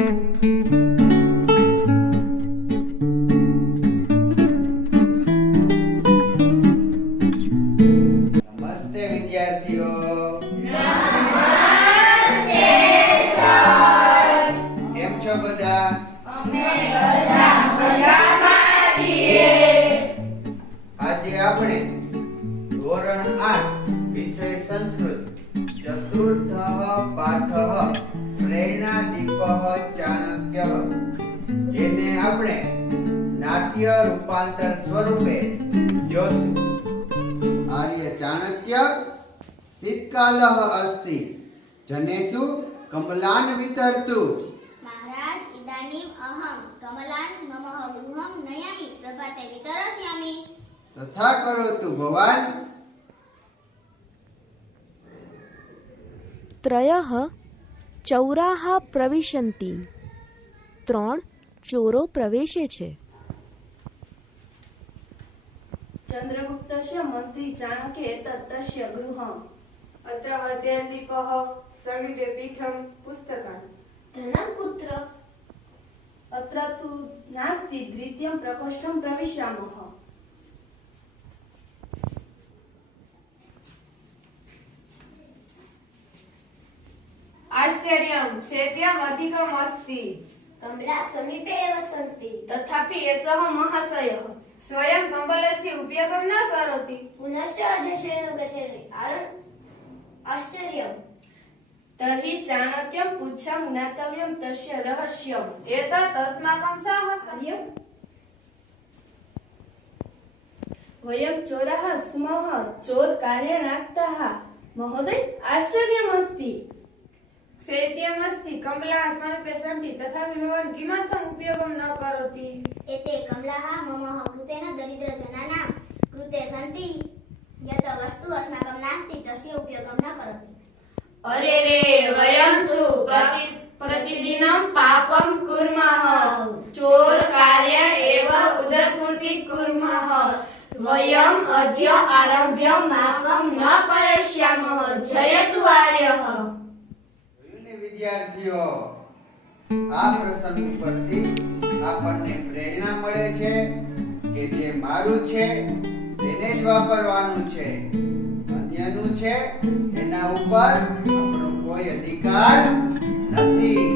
નમસ્તે વિદ્યાર્થીઓ. નમસ્તે સર. કેમ છો બધા? અમે બધા મજામાં છીએ. આજે આપણે ધોરણ 8 વિષય સંસ્કૃત ચતુર્થ પાઠ પ્રેરણાદીપઃ ચાણક્ય, જેને આપણે નાટ્ય રૂપાંતર સ્વરૂપે જોશું. આર્ય ચાણક્ય શીતકાલઃ અસ્તિ જનેષુ કમલાન વિતરતુ. મહારાજ ઇદાनीम् અહં કમલાન મમ ગૃહં નયામિ પ્રભાતે વિતરસ્યામિ. તથા કરોતુ ભવાન. ત્રયઃ ચૌરાः પ્રવિશન્તિ. 3 ચોરો પ્રવેશે છે. ચંદ્રગુપ્તસ્ય મંત્રી ચાણક્ય એતत् તસ્ય ગૃહં અત્ર હૃદયદીપઃ સમીપે પીઠં પુસ્તકાनि ધનમ પુત્ર. અત્ર તુ નાસ્તિ દ્વિતીયં પ્રકોષ્ઠં પ્રવિશામઃ. આશ્ચર્યં શૈત્યં અધિકम् अस्ति કમલા સમીપે એવ સંતિ. તથાપિ એષः મહાશયः સ્વયં કમલસ્ય ઉપયોગં ન કરોતિ. પુનશ્ચ અજશેનો ગચ્છતિ. આશ્ચર્યમ. તર્હિ ચાણક્યં પૃચ્છામ જ્ઞાતવ્યં તસ્ય રહસ્યम् એતत् अस्माकं સાહસ્યम्. વયં ચોરાः સ્મઃ ચોર કાર્યણાક્તાः મહોદય આશ્ચર્યમસ્તિ. શૈત્યમસ્તિ કમલાः સમીપે સन्ति તથાપि ભવાन् કિમर्थम् ઉપયોગं ન કરોति. એતે કમલાः મમ કૃતેન દરિદ્ર જનાનાં કૃતે સંતિ યત વસ્તુ અસ્માકં નાસ્તિ તસ્ય ઉપયોગં ન કરોતિ. અરે રે વયં તુ પ્રતિદિनं પાપં કુર્મઃ ચોર કાર્ય એવ ઉદરપૂર્તિ કુર્મઃ. વયં અદ્ય આરભ્ય પાપં ન કરિષ્યામઃ. જયતુ આર્યઃ. વિદ્યાર્થીઓ, આ પ્રસંગ ઉપરથી આપણને પ્રેરણા મળે છે કે જે મારું છે તેને જ વાપરવાનું છે. અન્યનું છે એના ઉપર આપણો કોઈ અધિકાર નથી.